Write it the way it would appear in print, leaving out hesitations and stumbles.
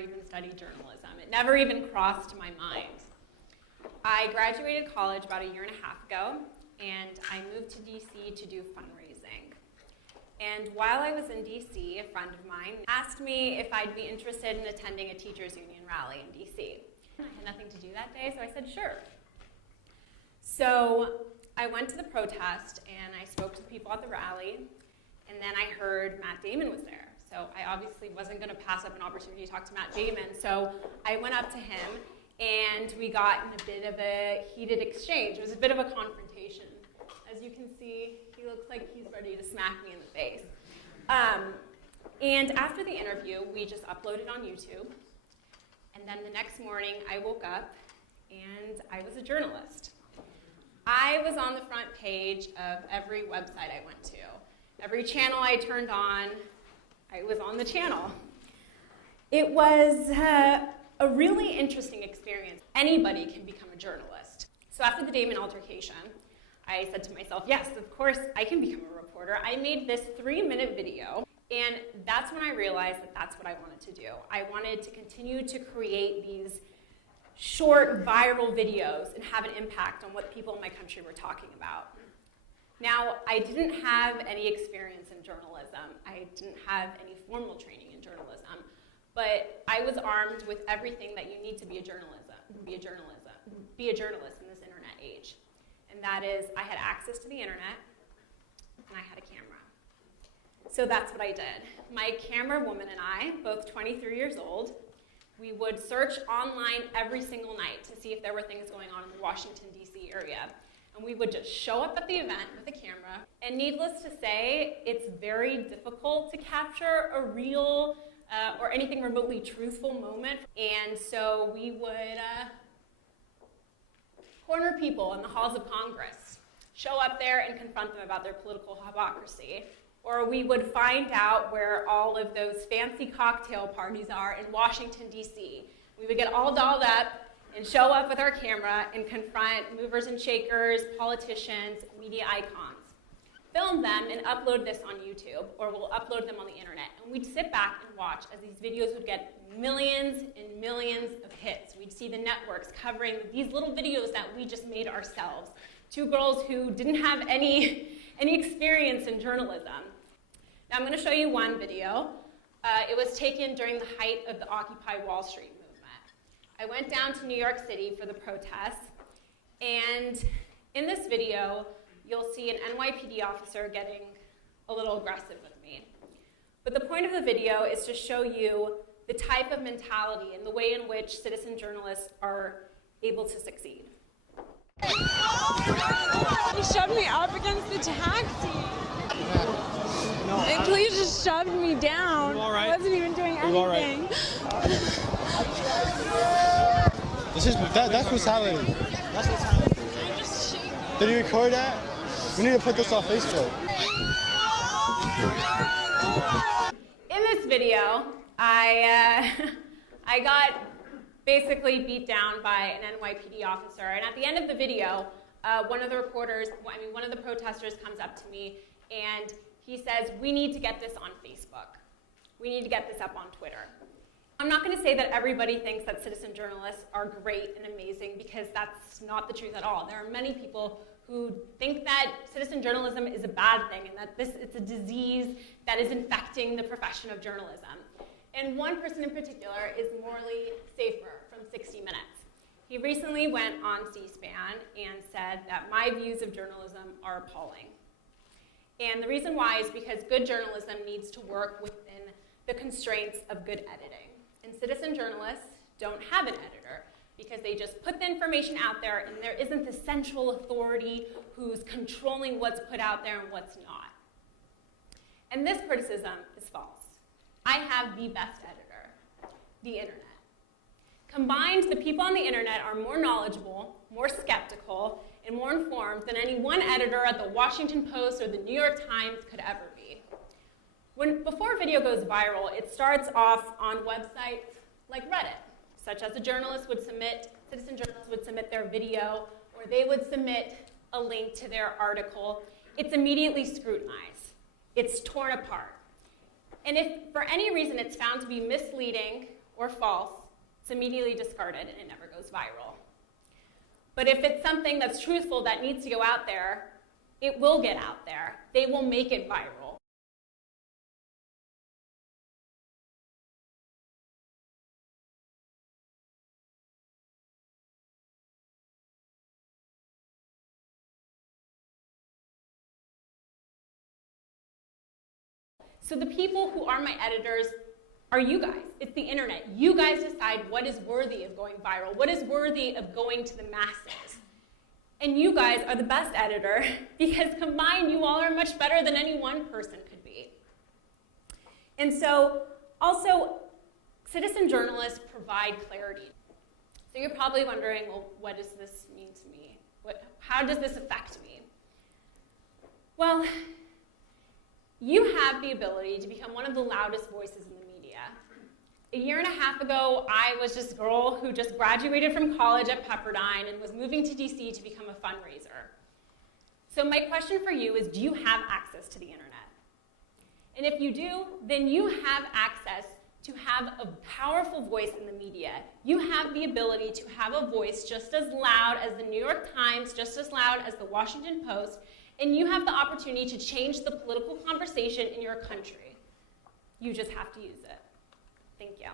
even studied journalism. It never even crossed my mind. I graduated college about a year and a half ago, and I moved to DC to do fundraising. And while I was in DC, a friend of mine asked me if I'd be interested in attending a teachers union rally in DC. I had nothing to do that day, so I said sure. So I went to the protest, and I spoke to the people at the rally, and then I heard Matt Damon was there. So I obviously wasn't going to pass up an opportunity to talk to Matt Damon, so I went up to him, and we got in a bit of a heated exchange. It was a bit of a confrontation. As you can see, he looks like he's ready to smack me in the face. And after the interview, we just uploaded on YouTube. And then the next morning, I woke up, and I was a journalist. I was on the front page of every website I went to. Every channel I turned on, I was on the channel. It was a really interesting experience. Anybody can become a journalist. So after the Damon altercation, I said to myself, yes, of course, I can become a reporter. I made this 3-minute video, and that's when I realized that that's what I wanted to do. I wanted to continue to create these short, viral videos and have an impact on what people in my country were talking about. Now, I didn't have any experience in journalism. I didn't have any formal training in journalism, but I was armed with everything that you need to be a journalist in this internet age. And that is, I had access to the internet, and I had a camera. So that's what I did. My camera woman and I, both 23 years old, we would search online every single night to see if there were things going on in the Washington, D.C. area. And we would just show up at the event with a camera. And needless to say, it's very difficult to capture a real or anything remotely truthful moment. And so we would corner people in the halls of Congress, show up there and confront them about their political hypocrisy. Or we would find out where all of those fancy cocktail parties are in Washington, D.C. We would get all dolled up and show up with our camera and confront movers and shakers, politicians, media icons. Film them and upload this on YouTube, or we'll upload them on the internet. And we'd sit back and watch as these videos would get millions and millions of hits. We'd see the networks covering these little videos that we just made ourselves. Two girls who didn't have any experience in journalism. Now I'm going to show you one video. It was taken during the height of the Occupy Wall Street movement. I went down to New York City for the protests, and in this video, you'll see an NYPD officer getting a little aggressive with me. But the point of the video is to show you the type of mentality and the way in which citizen journalists are able to succeed. He shoved me up against the taxi. The police just shoved me down. All right? I wasn't even doing anything. All right? That's what's happening. That's what's happening. Did you record that? We need to put this on Facebook. In this video, I got basically beat down by an NYPD officer, and at the end of the video, one of the protesters comes up to me, and he says, we need to get this on Facebook. We need to get this up on Twitter. I'm not going to say that everybody thinks that citizen journalists are great and amazing, because that's not the truth at all. There are many people who think that citizen journalism is a bad thing and that it's a disease that is infecting the profession of journalism. And one person in particular is Morley Safer from 60 Minutes. He recently went on C-SPAN and said that my views of journalism are appalling. And the reason why is because good journalism needs to work within the constraints of good editing. And citizen journalists don't have an editor because they just put the information out there and there isn't the central authority who's controlling what's put out there and what's not. And this criticism is false. I have the best editor, the internet. Combined, the people on the internet are more knowledgeable, more skeptical, and more informed than any one editor at the Washington Post or the New York Times could ever be. Before a video goes viral, it starts off on websites like Reddit, such as citizen journalists would submit their video, or they would submit a link to their article. It's immediately scrutinized. It's torn apart. And if for any reason it's found to be misleading or false, it's immediately discarded and it never goes viral. But if it's something that's truthful that needs to go out there, it will get out there. They will make it viral. So the people who are my editors are you guys. It's the internet. You guys decide what is worthy of going viral, what is worthy of going to the masses. And you guys are the best editor because combined you all are much better than any one person could be. And so also, citizen journalists provide clarity. So you're probably wondering, well, what does this mean to me? How does this affect me? Well, you have the ability to become one of the loudest voices in the media. A year and a half ago, I was just a girl who just graduated from college at Pepperdine and was moving to DC to become a fundraiser. So my question for you is, do you have access to the internet? And if you do, then you have access to have a powerful voice in the media. You have the ability to have a voice just as loud as the New York Times, just as loud as the Washington Post, and you have the opportunity to change the political conversation in your country. You just have to use it. Thank you.